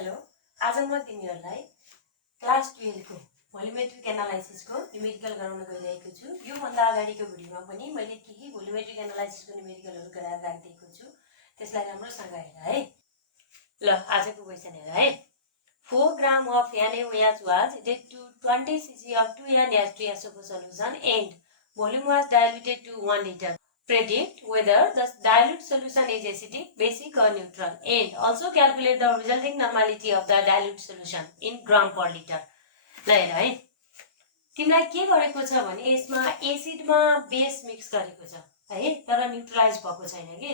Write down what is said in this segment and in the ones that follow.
Hello, आज म तिमीहरुलाई class 12 को भोल्युमेट्रिक एनालाइसिस को न्यूमेरिकल गराउन गइरहेको छु। यो भन्दा अगाडिको भिडियोमा पनि मैले केही भोल्युमेट्रिक एनालाइसिस को न्यूमेरिकलहरु गराएर राखिदिएको छु। त्यसलाई राम्रोसँग हेर है। ल आजको क्वेशन हेर है। 4 gram of NaOH was added to 20 cc of 2NH2SO4 solution and volume was diluted to 1 liter. Predict whether the dilute solution is acidic, basic or neutral, and also calculate the resulting normality of the dilute solution in gram per liter. ल हेर है, तिमीलाई के गरेको छ भने यसमा एसिडमा base mix गरेको छ है, तर न्यूट्रलाइज भएको छैन के।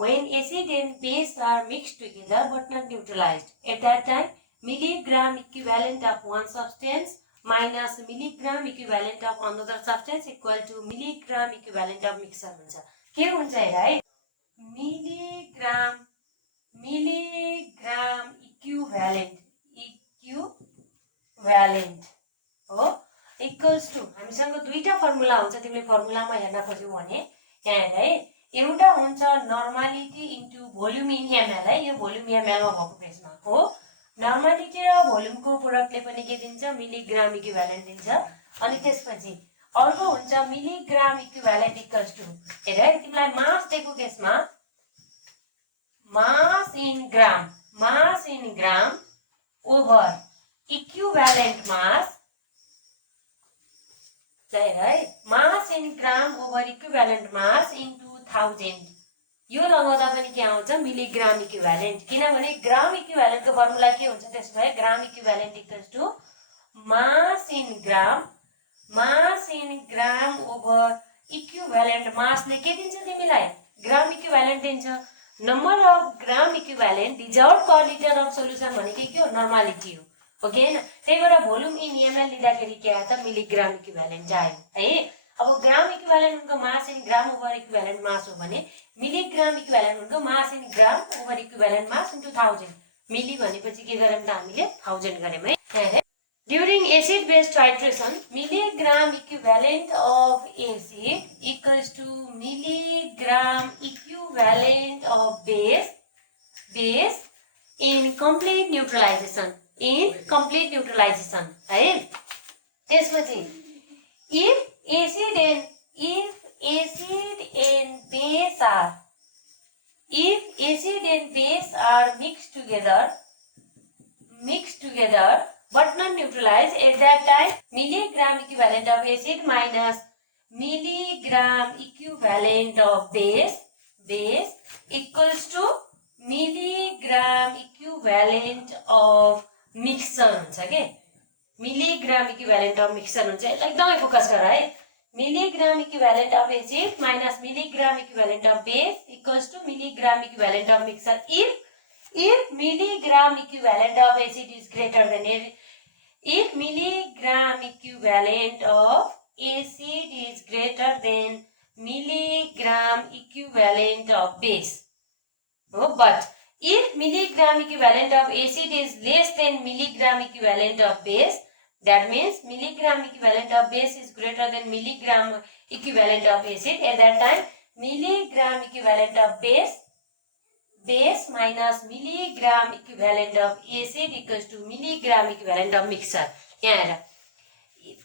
When acid and base are mixed together but not neutralized, at that time milligram equivalent of one substance minus milligram equivalent of another substance equal to milligram equivalent of mixture हुन्छ। के हुन्छ हेर है, milligram equivalent हो equals to, हामीसँग दुईटा formula हुन्छ। तिमीले फर्मुलामा हेर्न खोज्यौ भने यहाँ हेर है, एउटा हुन्छ normality into volume in ML है, यो भोल्युम एमएल मा भएको पेजमा हो। नर्मालिटी र भोल्युमको प्रोडक्टले पनि के दिन्छ, मिलिग्राम इक्विभ्यालेन्ट दिन्छ। अनि त्यसपछि अर्को हुन्छ मिलिग्राम इक्विभ्यालेन्ट इक्वल्स टु, हेर है, तिमीलाई मास दिएको केसमा mass in gram over equivalent mass, हेर है, mass in gram over equivalent mass into 1000, यो लगाउँदा पनि के आउँछ, मिलिग्राम इक्विभ्यालेन्ट। किनभने ग्राम इक्विभ्यालेन्टको फर्मुला के हुन्छ, त्यसो भए gram equivalent equals to mass in gram over equivalent. मासले के दिन्छ तिमीलाई, ग्राम इक्विभ्यालेन्ट दिन्छ। Number of gram equivalent dissolved per litre of solution भनेको के हो, नर्मालिटी हो, ओके हैन। त्यही भएर भोल्युम इन एमएल लिँदाखेरि के आयो त, मिलिग्राम इक्विभ्यालेन्ट आयो है। अब ग्राम इक्विभ्यालेन्ट उनको mass in gram over equivalent mass हो भने मिलिग्राम इक्विभ्यालेन्ट उनको mass in gram over equivalent mass into 1000। Milli भनेपछि के गर्यौं त हामीले 1000 गर्यौं है। During acid base titration, milligram equivalent of acid equals to milligram equivalent of base in complete neutralization है। त्यसपछि if acid and base are mixed together but not neutralized, at that time milligram equivalent of acid minus milligram equivalent of base equals to milligram equivalent of mixture हुन्छ के। Milligram equivalent of mixture हुन्छ, यसलाई एकदमै focus गर है। Milligram equivalent of acid minus milligram equivalent of base equals to milligram equivalent of mixture if milligram equivalent of acid is greater than if milligram equivalent of acid is greater than milligram equivalent of base, but if milligram equivalent of acid is less than milligram equivalent of base, that means milligram equivalent of base is greater than milligram equivalent of acid, at that time milligram equivalent of base minus milligram equivalent of acid equals to milligram equivalent of mixture। यहाँ हेर,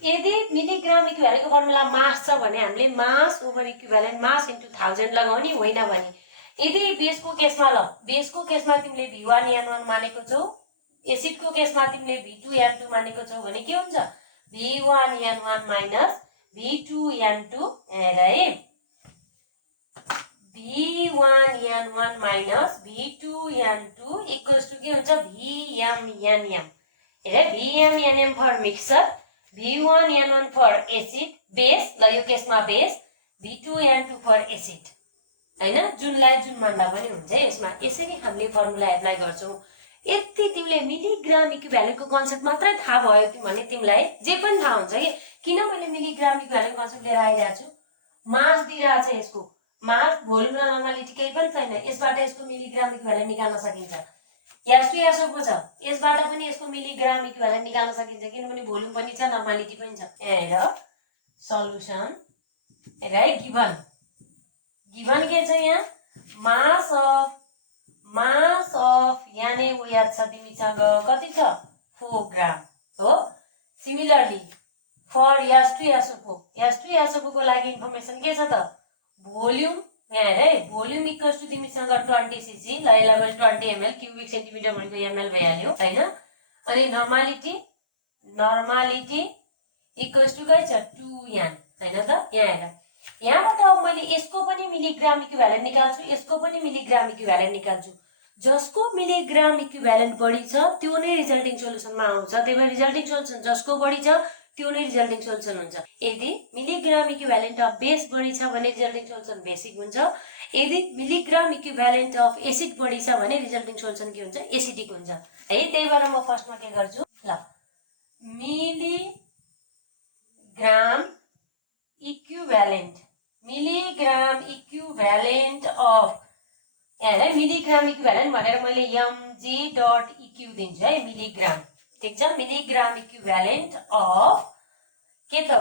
यदि milligram इक्विभ्यालेन्टको formula मास छ भने हामीले मास over equivalent mass into 1000 लगाउने होइन भने, यदि बेसको केसमा तिमीले V1N1 मानेको छौ, एसिडको केसमा तिमीले V2N2 मानेको छौ भने के हुन्छ, V1N1 माइनस V2N2, हेर है, V1N1 minus V2N2 equals to के हुन्छ, VMNM। हेर, VMNM for mixture, V1N1 for acid base, ल यो केसमा बेस, V2N2 फर एसिड हैन, जुनलाई जुन मान्दा पनि हुन्छ यसमा। यसरी हामीले फर्मुला एप्लाई गर्छौं। यति तिमीले मिलिग्राम इक्विभ्यालेन्टको कन्सेप्ट मात्रै थाहा भयो भने तिमीलाई जे पनि थाहा हुन्छ के। किन मैले मिलिग्राम इक्विभ्यालेन्ट कन्सेप्ट लिएर आइरहेको छु, मास दिइरहेको छ, यसको मास भोल्युम र नर्मालिटी केही पनि छैन, यसबाट यसको मिलिग्राम इक्विभ्यालेन्ट निकाल्न सकिन्छ। H2SO4 छ, यसबाट पनि यसको मिलिग्राम इक्विभ्यालेन्ट निकाल्न सकिन्छ, किनभने भोल्युम पनि छ, नर्मालिटी पनि छ। हेर सल्युसन, हेर है, गिभन के छ यहाँ, मास मास अफ यहाँ नै ऊ याद छ तिमीसँग कति छ 4 ग्राम हो। सिमिलरली फर यासोफो को लागि इन्फर्मेसन के छ त भोल्युम यहाँ हेर है भोल्युम इक्वल्स टु तिमीसँग 20 सीसी ल यसलाई 20 ml क्युबिक सेन्टिमिटर भनेको ml भइहाल्यो हैन। अनि नर्मालिटी इक्वल्स टु कति छ 2 n हैन त। यहाँ हेर यहाँबाट अब मैले यसको पनि मिलिग्राम इक्विभ्यालेन्ट निकाल्छु यसको पनि मिलिग्राम इक्विभ्यालेन्ट निकाल्छु। जसको मिलिग्राम इक्विभ्यालेन्ट बढी छ त्यो नै रिजल्टिङ सोलुसनमा आउँछ। त्यही भएर रिजल्टिङ सोलुसन जसको बढी छ त्यो नै रिजल्टिङ सोलुसन हुन्छ। यदि मिलिग्राम इक्विभ्यालेन्ट अफ बेस बढी छ भने रिजल्टिङ सोलुसन बेसिक हुन्छ। यदि मिलिग्राम इक्विभ्यालेन्ट अफ एसिड बढी छ भने रिजल्टिङ सोलुसन के हुन्छ एसिडिक हुन्छ है। त्यही भएर म फर्स्टमा के गर्छु ल मिलिग्राम इक्विभ्यालेन्ट अफ यहाँ मिलिग्राम इक्विभ्यालेन्ट भनेर मैले mg.eq दिन्छु है मिलिग्राम ठीक छ। मिलिग्राम इक्विभ्यालेन्ट अफ के त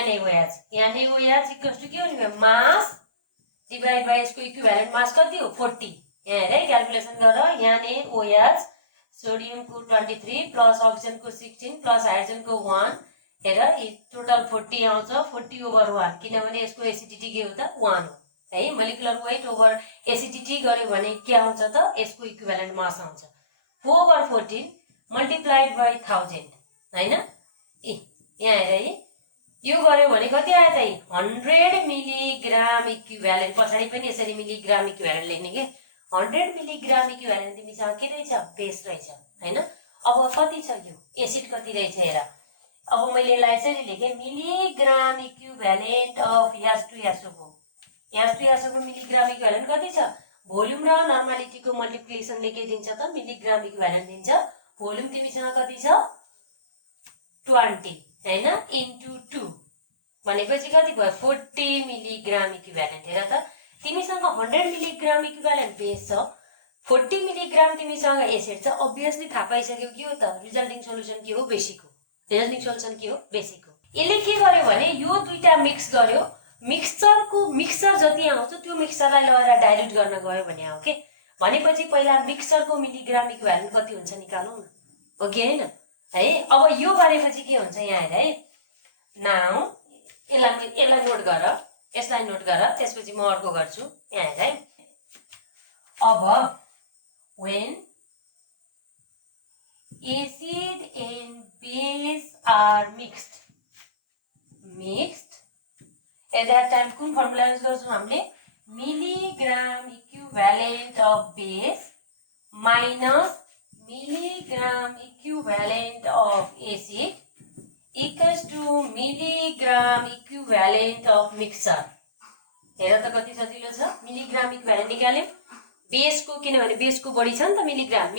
NaOH इक्वल्स टु के हो नि मास डिभाइड बाइ यसको इक्विभ्यालेन्ट मास कति हो 40। यहाँ हेर क्याल्कुलेसन गर NaOH सोडियमको 23 प्लस अक्सिजनको 16 प्लस हाइड्रोजनको 1 हेर टोटल 40 आउँछ 40/1 किनभने यसको एसिडिटी के हो त 1 हो है। मोलिकुलर वेट ओभर एसिडिटी गर्यो भने के आउँछ त यसको इक्विभ्यालेन्ट मास आउँछ 4/14 मल्टिप्लाइड बाइ 1000 हैन। यहाँ हेर है यो गर्यो भने कति आयो त 100 मिलिग्राम इक्विभ्यालेन्ट पछाडि पनि यसरी मिलिग्राम इक्विभ्यालेन्ट लेख्ने के 100 मिलिग्राम इक्विभ्यालेन्ट तिमीसँग के रहेछ बेस रहेछ हैन। अब कति छ यो एसिड कति रहेछ हेर। अब मैले यसलाई यसरी लेखेँ मिलिग्राम इक्विभ्यालेन्ट अफ यास2यासोको मिलिग्राम इक्विभ्यालेन्ट कति छ भोल्युम र नर्मालिटीको मल्टिप्लिकेसनले के दिन्छ त मिलिग्राम इक्विभ्यालेन्ट दिन्छ। भोल्युम तिमीसँग कति छ 20 हैन इन्टु 2 भनेपछि कति भयो 40 मिलिग्राम इक्विभ्यालेन्ट। हेर त तिमीसँग 100 मिलिग्राम इक्विभ्यालेन्ट बेस छ 40 मिलिग्राम तिमीसँग एसिड छ। अभियसली थाहा पाइसक्यो के हो त रिजल्टिङ सोलुसन के हो बेसिक हो। रिजल्टिङ सोलुसन के हो बेसिक हो। यसले के गर्यो भने यो दुईटा मिक्स गर्यो मिक्सचर जति आउँछ त्यो मिक्सचरलाई लगेर डाइल्युट गर्न गयो भने आयो के भनेपछि पहिला मिक्सचरको मिलिग्राम इक्विभ्यालेन्ट कति हुन्छ निकालौँ न हो कि हैन है। अब यो गरेपछि के हुन्छ यहाँ हेर है नाउ यसलाई नोट गर यसलाई नोट गर त्यसपछि म अर्को गर्छु। यहाँ हेर है अब when acid and base are mixed at that time कुन फर्मुला युज गर्छौं हामीले milligram equivalent of base minus milligram equivalent of acid equals to milligram equivalent of mixture. हेर त कति सजिलो छ मिलिग्राम इक्विभ्यालेन्ट निकाल्यौ बेसको किनभने बेसको बढी छ नि त milligram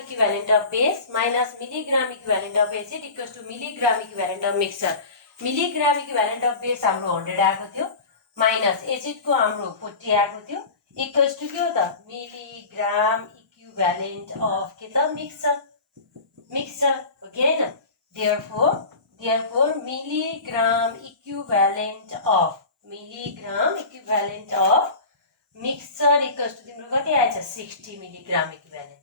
equivalent of base minus milligram equivalent of acid equals to milligram equivalent of mixture. Milligram equivalent of base हाम्रो 100 आएको थियो माइनस एसिडको हाम्रो 40 आएको थियो इक्वल्स टु के हो त मिलिग्राम इक्विभ्यालेन्ट अफ के त मिक्सचर हो कि हैन। Therefore milligram equivalent of mixture equals to तिम्रो कति आएछ 60 मिलिग्राम इक्विभ्यालेन्ट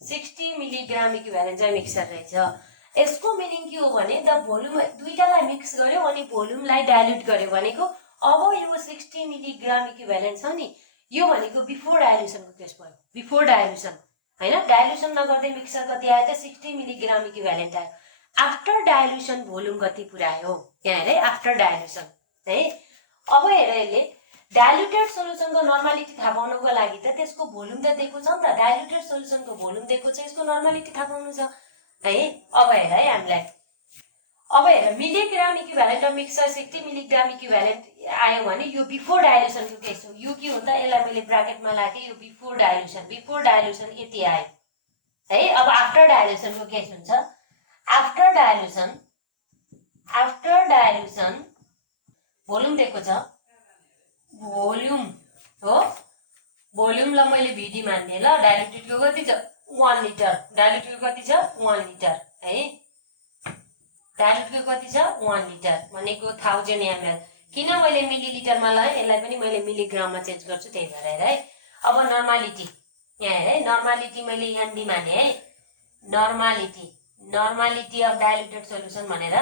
60 मिलिग्राम इक्विभ्यालेन्ट चाहिँ मिक्सचर रहेछ। यसको मिनिङ के हो भने द भोल्युम दुईटालाई मिक्स गर्यो अनि भोल्युमलाई डाइल्युट गर्यो भनेको अब यो 60 मिलिग्राम इक्विभ्यालेन्ट छ नि यो भनेको बिफोर डाइल्युसनको केस भयो बिफोर डाइल्युसन हैन। डाइल्युसन नगर्दै मिक्सचर कति आयो त 60 मिलिग्राम इक्विभ्यालेन्ट आयो। आफ्टर डाइल्युसन भोल्युम कति पुर्यायो यहाँ हेर आफ्टर डाइल्युसन है। अब हेर यसले डाइल्युटेड सोलुसनको नर्मालिटी थाहा पाउनको लागि त त्यसको भोल्युम त दिएको छ नि त डाइल्युटेड सोलुसनको भोल्युम दिएको छ यसको नर्मालिटी थाहा पाउनु छ है। अब हेर है हामीलाई अब हेर milligram equivalent of mixture 60 milligram equivalent आयो भने यो बिफोर डाइल्युसनको केस हो। यो के हो त यसलाई मैले ब्राकेटमा राखे यो बिफोर डाइल्युसन यति आयो है। अब आफ्टर डाइल्युसनको केस हुन्छ आफ्टर डाइल्युसन भोल्युम दिएको छ भोल्युम हो भोल्युमलाई मैले भिडी मान्ने ल डाइल्युटेडको कति छ 1 लिटर डाइल्युटेडको कति छ 1 लिटर है। डाइल्युटेडको कति छ 1 लिटर भनेको 1000 ml किन मैले मिलिलिटरमा लगाएँ यसलाई पनि मैले मिलिग्राममा चेन्ज गर्छु त्यही भएर हेर है। अब नर्मालिटी यहाँ हेर है, नर्मालिटी मैले एनडी माने है, नर्मालिटी अफ डाइल्युटेड सोल्युसन भनेर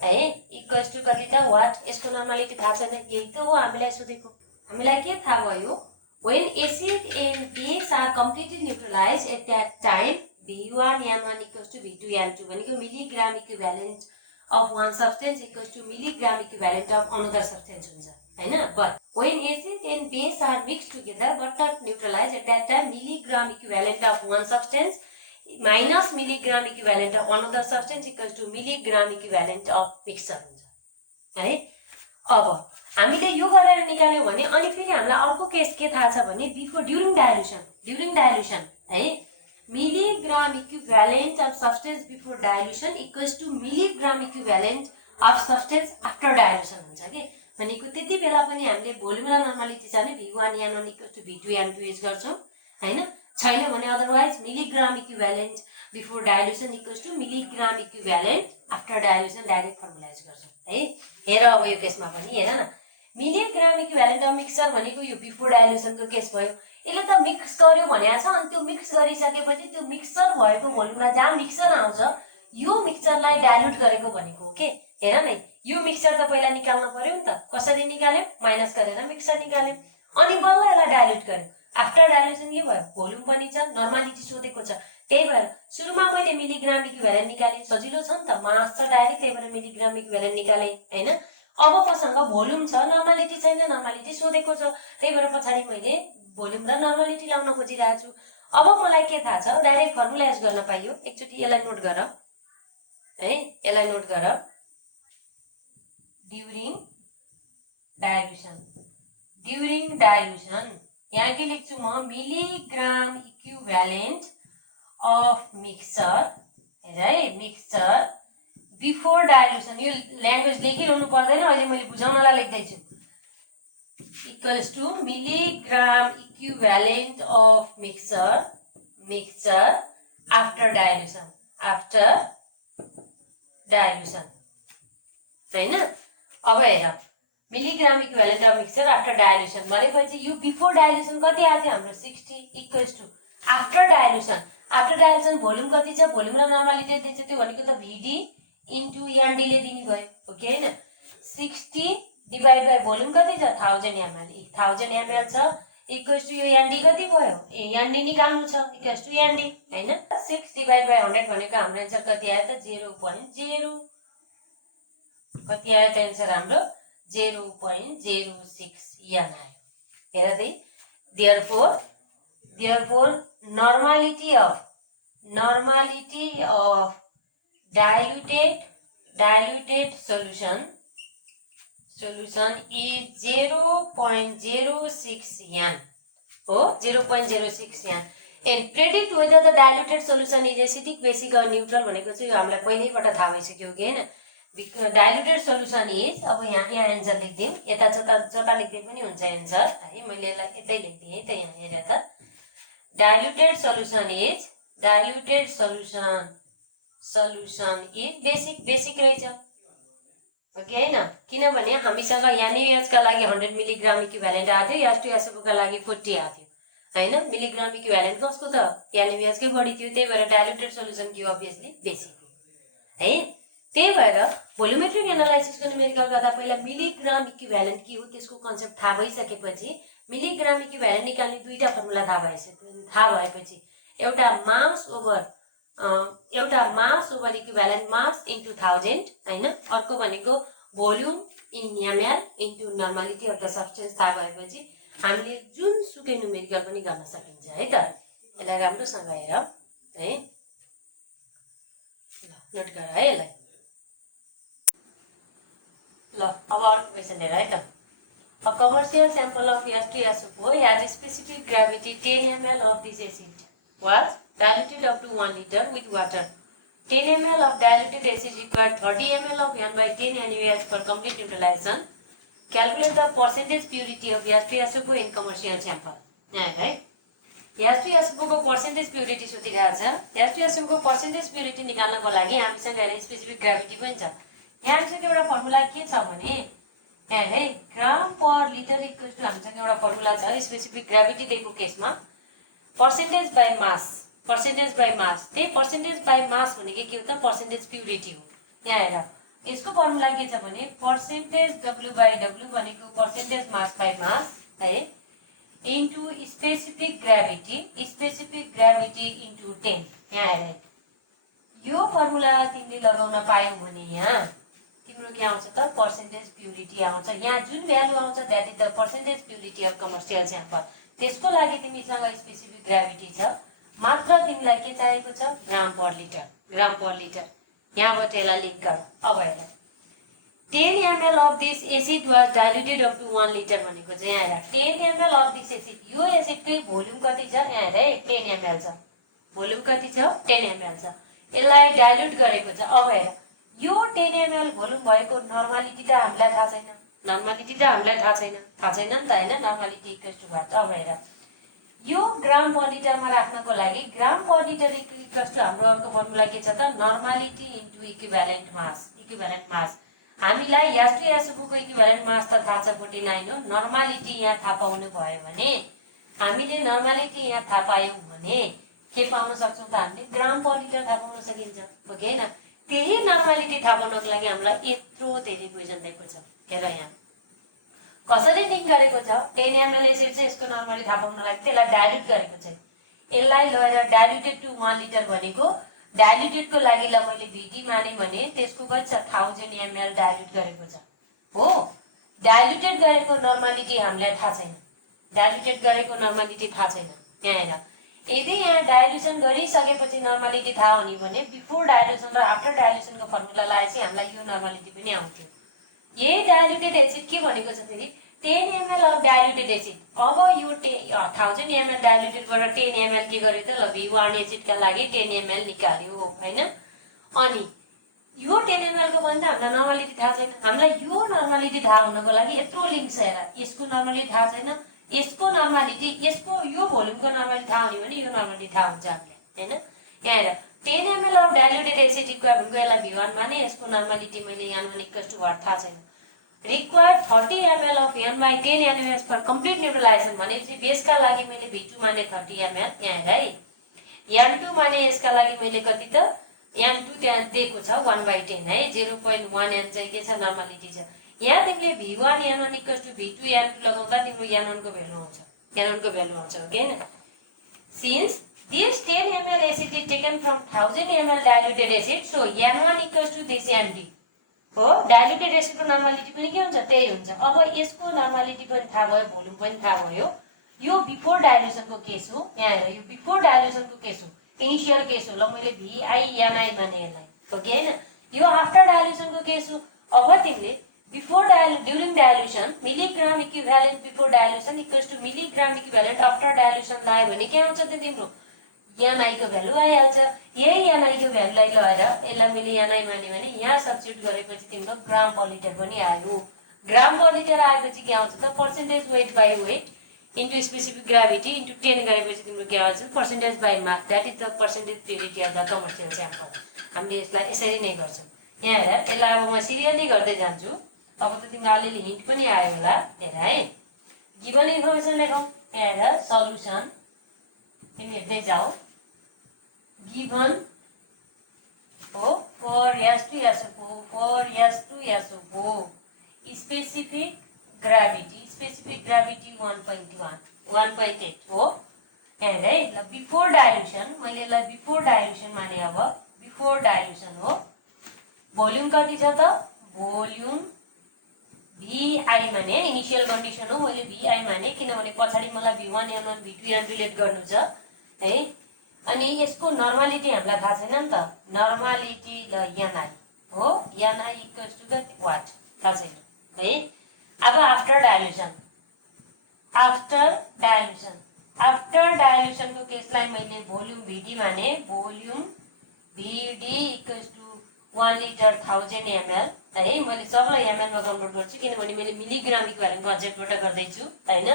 है, इक्वल्स टु कति त वाट, यसको नर्मालिटी थाहा छैन, यही त हो हामीलाई सोधेको। हामीलाई के थाहा भयो, when acid and base are completely neutralized at that time V1 N1 equals to V2 N2 भनेको milligram equivalent of one substance equals to milligram equivalent of another substance हुन्छ हैन। but when acid and base are mixed together but not neutralized at that time milligram equivalent of one substance minus milligram equivalent of another substance equals to milligram equivalent of mixture हुन्छ है। अब हामीले यो गरेर निकाल्यो भने अनि फेरि हामीलाई अर्को केस के थाहा छ भने बिफोर ड्युरिङ डाइल्युसन है, milligram equivalent of substance before dilution equals to milligram equivalent of substance after dilution हुन्छ के। भनेको त्यति बेला पनि हामीले भोल्युम र नर्मालिटी छ भने V1 N1 equals to V2 N2 use गर्छौं हैन, छैन भने otherwise milligram equivalent before dilution equals to milligram equivalent after dilution direct formula use गर्छौं है। हेर अब यो केसमा पनि हेर न, milligram equivalent of mixture भनेको यो बिफोर डाइल्युसन को केस भयो। यसले त मिक्स गर्यो भनेको छ, अनि त्यो मिक्स गरिसकेपछि त्यो मिक्सचर भएको भोल्युममा जहाँ मिक्सचर आउँछ यो मिक्सचरलाई डाइल्युट गरेको भनेको हो के। हेर न, यो मिक्सचर त पहिला निकाल्न पर्यो नि त, कसरी निकाल्यो, माइनस गरेर मिक्सचर निकाल्यो अनि बल्ल यसलाई डाइल्युट गर्यो। आफ्टर डाइल्युसन के भयो, भोल्युम पनि छ, नर्मालिटी सोधेको छ, त्यही भएर सुरुमा मैले मिलिग्राम इक्विभ्यालेन्ट निकाले, सजिलो छ नि त, मास छ डाइरेक्ट, त्यही भएर मिलिग्राम इक्विभ्यालेन्ट निकाले हैन। अब मसँग भोल्युम छ, नर्मालिटी छैन, नर्मालिटी सोधेको छ, त्यही भएर पछाडी मैले भोल्युम र नर्मालिटी लाउन खोजिरहेको छु। अब मलाई के थाहा छ, डाइरेक्ट फर्मुला युज गर्न पाइयो। एकचोटी यसलाई नोट गर है, यसलाई नोट गर, ड्युरिङ डाइल्युसन यहाँ के लेख्छु म, मिलिग्राम इक्विभ्यालेन्ट अफ मिक्सचर, हेर है, मिक्सचर बिफोर डाइल्युसन, यो ल्याङ्ग्वेज लेखिरहनु पर्दैन, अहिले मैले बुझाउनलाई लेख्दैछु, equals to milligram equivalent of mixture after dilution हैन। अब हेर, milligram equivalent of mixture after dilution भनेपछि यो बिफोर डाइल्युसन कति आएको थियो हाम्रो 60 equals to after dilution volume कति छ, भोल्युम र नर्मालिटी दिन्छ, त्यो भनेको त VD इन्टु ND ले दिने भयो हो कि हैन। 60 डिवाइड बाइ भोल्युम कति छ 1000 ml छ, इक्वल्स टु यो ND कति भयो, ND निकाल्नु छ, इक्वल्स टु ND हैन। 6 डिवाइड बाइ 100 भनेको हाम्रो आन्सर कति आयो त 0.0, कति आयो त आन्सर हाम्रो 0.06 n आयो। हेर त, therefore normality of diluted solution is 0.06 n हो, 0.06 n। and predict whether the diluted solution is acidic, basic or neutral भनेको चाहिँ यो हामीलाई पहिल्यैबाट थाहा भइसक्यो कि हैन। डाइल्युटेड सोल्युसन इज, अब यहाँ एन्सर लेख्दियौ, यता जता लेख्दै पनि हुन्छ एन्सर है, मैले यसलाई यतै लेख्दिए है त, यहाँ हेरे त, डाइल्युटेड सोल्युसन इज बेसिक रहेछ हो कि हैन। किनभने हामीसँग NaOH का लागि 100 मिलिग्राम इक्विभ्यालेन्ट आएको थियो, H2SO4 का लागि 40 आएको थियो हैन। मिलिग्राम इक्विभ्यालेन्ट कसको त NaOH कै बढी थियो, त्यही भएर डाइल्युटेड सोल्युसन के अभियसली बेसिक हो है। त्यही भएर भोल्युमेट्रिक एनालाइसिसको न्युमेरिकल गर्दा पहिला मिलिग्राम इक्विभ्यालेन्ट के हो त्यसको कन्सेप्ट थाहा भइसकेपछि मिलिग्राम इक्विभ्यालेन्ट निकाल्ने दुईटा फर्मुला थाहा भएपछि एउटा मास ओभर इक्विभ्यालेन्ट मास इन्टु 1000 हैन, अर्को भनेको volume in ml into normality of the substance थाहा भएपछि हामीले जुन सुकै न्युमेरिकल पनि गर्न सकिन्छ है त। यसलाई राम्रोसँग हेर है, नोट गर है यसलाई। ल अब अर्को क्वेशन हेर है त, a commercial sample of H2SO4 has a specific gravity 10 ml of this acid was diluted up to 1 liter with water. 10 ml of diluted acid required 30 ml of N/10 NaOH for complete neutralization. Calculate the percentage purity of H2SO4 in commercial sample. है, H2SO4 को percentage purity सोधिरहेको छ। H2SO4 को percentage purity निकाल्नको लागि हामीसँग हेर specific gravity पनि छ। यहाँ हामीसँग एउटा फर्मुला के छ भने है, ग्राम पर लिटर इक्वल्स टु हामीसँग एउटा फर्मुला छ स्पेसिफिक ग्राभिटी दिएको केसमा पर्सेन्टेज बाई मास त्यही पर्सेन्टेज बाई मास भनेको के हो त पर्सेन्टेज प्युरिटी हो। यहाँ हेर यसको फर्मुला के छ भने पर्सेन्टेज W बाई W भनेको पर्सेन्टेज मास बाई मास है इन्टु स्पेसिफिक ग्राभिटी इन्टु 10। यहाँ हेर यो फर्मुला तिमीले लगाउन पायौ भने यहाँ तिम्रो के आउँछ त पर्सेन्टेज प्युरिटी आउँछ। यहाँ जुन भ्यालु आउँछ that is the percentage purity of commercial sample. त्यसको लागि तिमीसँग स्पेसिफिक ग्राभिटी छ, मात्र तिमीलाई के चाहिएको छ ग्राम पर लिटर। यहाँबाट यसलाई लिंक गर। अब हेर 10 ml of this acid was diluted up to 1 liter भनेको चाहिँ यहाँ हेर 10 ml of this acid, यो एसिडकै भोल्युम कति छ यहाँ हेर 10 ml छ, भोल्युम कति छ 10 ml छ, यसलाई डाइल्युट गरेको छ। अब हेर यो 10 ml भोल्युम भएको नर्मालिटी त हामीलाई थाहा छैन, थाहा छैन नि त हैन, नर्मालिटी इक्वल टु वाट। अब हेर यो ग्राम पर लिटरमा राख्नको लागि ग्राम पर लिटर इक्वल टु हाम्रो अर्को फर्मुला के छ त नर्मालिटी इन्टु इक्विभ्यालेन्ट मास। हामीलाई यासु को इक्विभ्यालेन्ट मास त थाहा छ 49 हो। नर्मालिटी यहाँ थाहा पाउनु भयो भने हामीले नर्मालिटी यहाँ थाहा पायौं भने के पाउन सक्छौं त हामीले ग्राम पर लिटर थाहा पाउन सकिन्छ हो कि हैन। त्यही नर्मालिटी थाहा पाउनको लागि हामीलाई यत्रो धेरै इक्वेसन दिएको छ। हेर यहाँ कसरी लिंक गरेको छ 10 ml एसिड चाहिँ यसको नर्मली थाहा पाउन लागि त्यसलाई डाइल्युट गरेको छ। यसलाई लगेर डाइल्युटेड टु 1 लिटर भनेको डाइल्युटेड को लागि ल मैले VD माने भने त्यसको कति छ 1000 ml डाइल्युट गरेको छ हो। डाइल्युटेड गरेको नर्मालिटी हामीलाई थाहा छैन, यहाँ हेर यदि यहाँ डाइल्युसन गरिसकेपछि नर्मालिटी थाहा हुने भने बिफोर डाइल्युसन र आफ्टर डाइल्युसनको फर्मुला लगाएपछि हामीलाई यो नर्मालिटी पनि आउँथ्यो। यही डाइल्युटेड एसिड के भनेको छ फेरि 10 ml अफ डाइल्युटेड एसिड। अब यो 1000 ml डाइल्युटेडबाट 10 ml के गर्यो त ल V1 एसिडका लागि 10 ml निकाल्यो हैन। अनि यो 10 ml को भन्दा हामीलाई नर्मालिटी थाहा छैन, हामीलाई यो नर्मालिटी थाहा हुनको लागि यत्रो लिंक छ। हेर यसको नर्मालिटी थाहा छैन, यसको नर्मालिटी यसको यो भोल्युमको नर्मालिटी थाहा हुने भने यो नर्मालिटी थाहा हुन्छ हामीलाई हैन। यहाँ हेर 10 ml of diluted acid equal to यसलाई V1 माने यसको नर्मालिटी मैले यहाँ इक्वल टु वाट थाहा छैन। Required 30 ml of n by 10 NaOH for complete neutralization भनेपछि बेसका लागि मैले V2 माने 30 ml। यहाँ हेर है N2 माने यसका लागि मैले कति त N2 त्यहाँ दिएको छ 1/10 है, 0.1 N चाहिँ के छ नर्मालिटी छ। यहाँ तिमीले V1 N1 equal to V2 N2 लगाउँदा तिम्रो N1 को भ्यालु आउँछ हो कि हैन। Since this 10 ml acid is taken from 1000 ml diluted acid, so N1 equals to this ND हो। डाइल्युटेड एसिडको नर्मालिटी पनि के हुन्छ त्यही हुन्छ। अब यसको नर्मालिटी पनि थाहा भयो, भोल्युम पनि थाहा भयो। यो बिफोर डाइल्युसनको केस हो। यहाँ हेर यो बिफोर डाइल्युसनको केस हो, इनिशियल केस हो। ल मैले VI माने यसलाई हो कि हैन। यो आफ्टर डाइल्युसनको केस हो। अब तिमीले before during dilution milligram equivalent before dilution equals to milligram equivalent after dilution लायो भने के आउँछ त तिम्रो NI को भ्यालु आइहाल्छ। यही NI को भ्यालुलाई लगेर यसलाई मैले NI माने भने यहाँ सब्स्टिट्युट गरेपछि तिम्रो ग्राम पर लिटर पनि आयो। ग्राम पर लिटर आएपछि के आउँछ त percentage weight by weight into specific gravity into 10 गरेपछि तिम्रो के आउँछ percentage by mass that is the percentage purity of the commercial sample. हामीले यसलाई यसरी नै गर्छौँ। यहाँ हेर यसलाई अब म सिरियली गर्दै जान्छु। अब त तिमीलाई अलिअलि हिन्ट पनि आयो होला। हेर है गिभन इन्फर्मेसन लेखौँ। यहाँ हेर सल्युसन तिमी हेर्दै जाऊ। गिभन हो for S2SO4 स्पेसिफिक ग्राभिटी 1.8 हो। यहाँ है ल बिफोर डाइल्युसन मैले यसलाई बिफोर डाइल्युसन माने। अब बिफोर डाइल्युसन हो। भोल्युम कति छ त भोल्युम VI माने इनिशियल कन्डिसन हो। मैले VI माने किनभने पछाडी मलाई V1 N1 V2 N2 late गर्नु छ है। अनि यसको नर्मालिटी हामीलाई थाहा छैन नि त, नर्मालिटी ल NI हो। NI equals to the what थाहा छैन है। अब आफ्टर डाइल्युसन को केसलाई मैले भोल्युम VD माने। Volume VD equals to 1 litre 1000 ml है। मैले सबलाई ml मा कन्भर्ट गर्छु किनभने मैले मिलिग्राम इक्विभ्यालेन्ट कन्सेप्टबाट गर्दै छु हैन।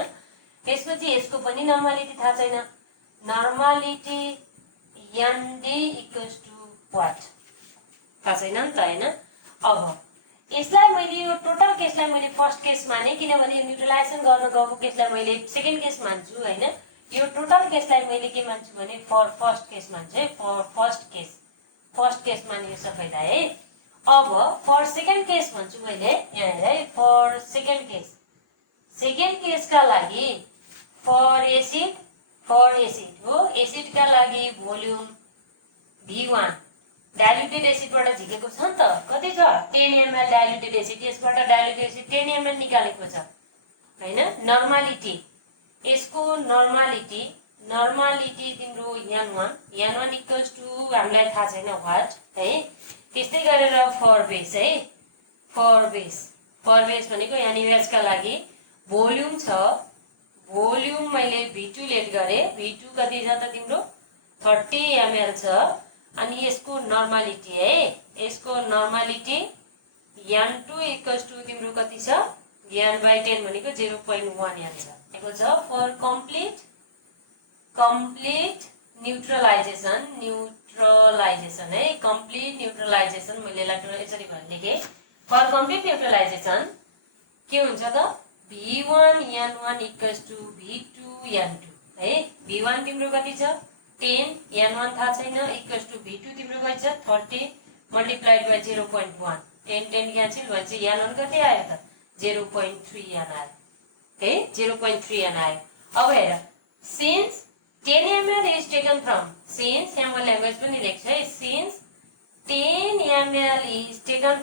त्यसपछि यसको पनि नर्मालिटी थाहा छैन। Normality ND equals to what थाहा छैन नि त हैन। अब यसलाई मैले यो टोटल केसलाई मैले फर्स्ट केस माने किनभने न्युट्रलाइजेसन गर्न गएको केसलाई मैले सेकेन्ड केस मान्छु हैन। यो टोटल केसलाई मैले के मान्छु भने फर फर्स्ट केस मान्छु है, फर फर्स्ट केस मानियो सबैलाई है। अब फर सेकेन्ड केस भन्छु मैले यहाँ है, फर सेकेन्ड केसका लागि फर एसिड हो, एसिडका लागि भोल्युम V1 डाइल्युटेड एसिडबाट झिकेको छ नि त, कति छ 10 ml डाइल्युटेड एसिड, यसबाट डाइल्युटेड एसिड 10 ml निकालेको छ हैन। नर्मालिटी, यसको नर्मालिटी तिम्रो n1 इक्वल्स टु हामीलाई थाहा छैन व्हाट है। त्यस्तै गरेर फर बेस है, फर बेस भनेको यानी यसका लागि भोल्युम छ, भोल्युम मैले V2 लेट गरे, V2 कति छ त तिम्रो 30 ml छ। अनि यसको नर्मालिटी है, यसको नर्मालिटी n2 इक्वल्स टु तिम्रो कति छ n/10 भनेको 0.1 n छ।एको छ फर कम्प्लिट न्यूट्रलाइजेसन है, कम्प्लिट न्यूट्रलाइजेसन मैले यसरी भनेर लेखेँ। फर कम्प्लिट न्यूट्रलाइजेसन के हुन्छ त V1 n1 equals to V2 n2 है। V1 तिम्रो कति छ 10, n1 थाहा छैन, इक्वल्स टु V2 तिम्रो कति छ 30 मल्टिप्लाइड बाइ 0.1, 10 क्यान्सल भएपछि n1 कति आयो त 0.3 n आयो है, 0.3 n आयो। अब हेर, since 10 ml is taken from, since यहाँ मैले ल्याङ्ग्वेज पनि लेख्छु है, since 10 ml is taken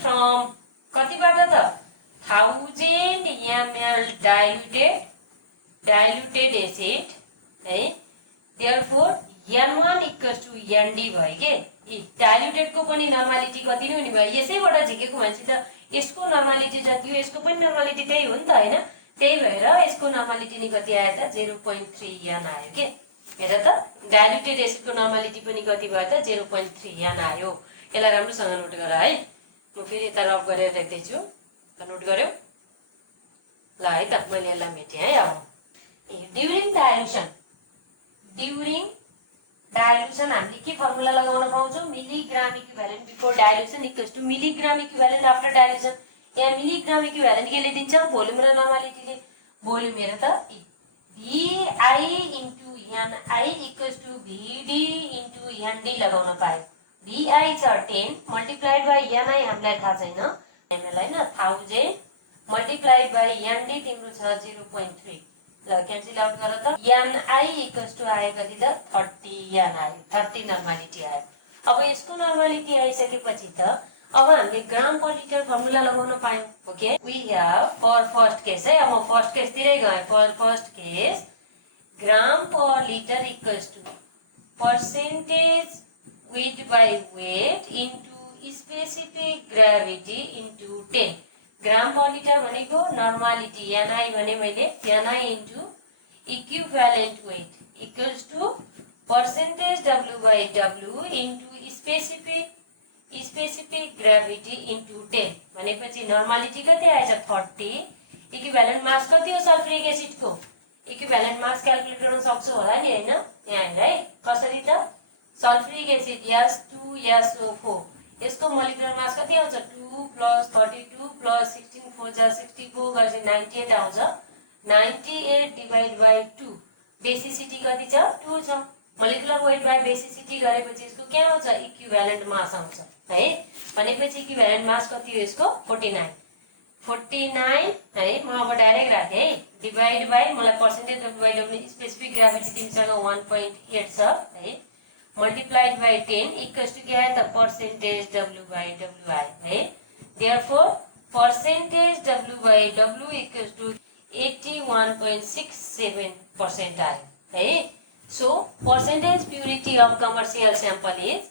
from कतिबाट त 1000 ml डाइल्युटेड एसिड है। Therefore n1 equals to nd भयो के, डाइल्युटेड को पनि नर्मालिटी कति नै हुने भयो, यसैबाट झिकेको मान्छे त यसको नर्मालिटी जति हो यसको पनि नर्मालिटी त्यही हो नि त हैन। त्यही भएर यसको नर्मालिटी नि कति आयो त 0.3 n आयो के। हेर त डाइल्युटेड एसिडको नर्मालिटी पनि कति भयो त 0.3 n आयो। यसलाई राम्रोसँग नोट गर है, म फेरि यता रफ गरेर लेख्दै छु, त नोट गर्यौ ल है त। मैले यसलाई मेटेँ है। अब ड्युरिङ डाइल्युसन हामीले के फर्मुला लगाउन पाउँछौँ, milligram equivalent before dilution equals to milligram equivalent after dilution. यहाँ मिलिग्राम इक्विभ्यालेन्ट केले दिन्छ, भोल्युम र नर्मालिटीले। भोल्युम हेर त VI into NI equals to VD into ND लगाउन पायो। VI छ 10 मल्टिप्लाइड बाइ NI हामीलाई थाहा छैन ml हैन, 1000 मल्टिप्लाइड बाइ ND तिम्रो छ 0.3, ल क्यान्सल आउट गर त NI इक्वल्स टु आयो कति त 30 n आयो, 30 नर्मालिटी आयो। अब यसको नर्मालिटी आइसकेपछि त अब हामीले ग्राम पर लिटर फर्मुला लगाउन पायौं। Okay, we have for first case है। अब म फर्स्ट केस तिरै गए। For first case gram per litre equals to percentage weight by weight into specific gravity into 10। Gram per litre भनेको नर्मालिटी NI भने मैले NI into equivalent weight equals to percentage W by W into specific gravity into 10 भनेपछि normality कति आएछ 30। Equivalent मास कति हो sulphuric एसिडको, equivalent मास calculate गर्न सक्छु होला नि हैन। यहाँ हेर है कसरी त सल्फ्युरिक एसिड S2SO4 यसको मोलिकुलर मास कति आउँछ 2 + 32 + 16 4 जा 64 गरेपछि 98 आउँछ। 98 डिवाइड बाइ 2 बेसिसिटी कति छ 2 छ। मोलिकुलर वेट बाइ बेसिसिटी गरेपछि यसको के आउँछ इक्विभ्यालेन्ट मास आउँछ है। भनेपछि इक्विभ्यालेन्ट मास कति हो यसको 49 है। म अब डाइरेक्ट राखे है, डिवाइड बाइ मलाई पर्सेन्टेज डिवाइड गर्ने स्पेसिफिक ग्राभिटी तिमीसँग 1.8 छ है, मल्टिप्लाइड बाइ 10 इक्वल्स टु के आयो त परसेन्टेज W बाइ W आयो है। Therefore percentage W by W equals to 81.67% आयो है। So percentage purity of commercial sample is,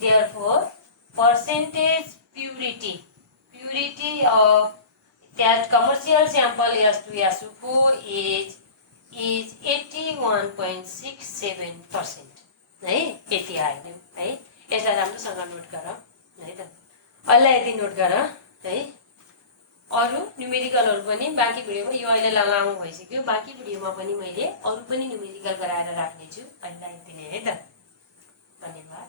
therefore percentage purity of that commercial sample S2SO4 is 81.67% है। यति आयो है, यसलाई राम्रोसँग नोट गर है त। अहिले यति नोट गर है। अरु न्युमेरिकलहरु पनि बाँकी भिडियोमा यो अहिले लगाउनु भइसक्यो, बाँकी भिडियोमा पनि मैले अरु पनि न्युमेरिकल गराएर राख्ने छु। अहिले यति नै है त, धन्यवाद।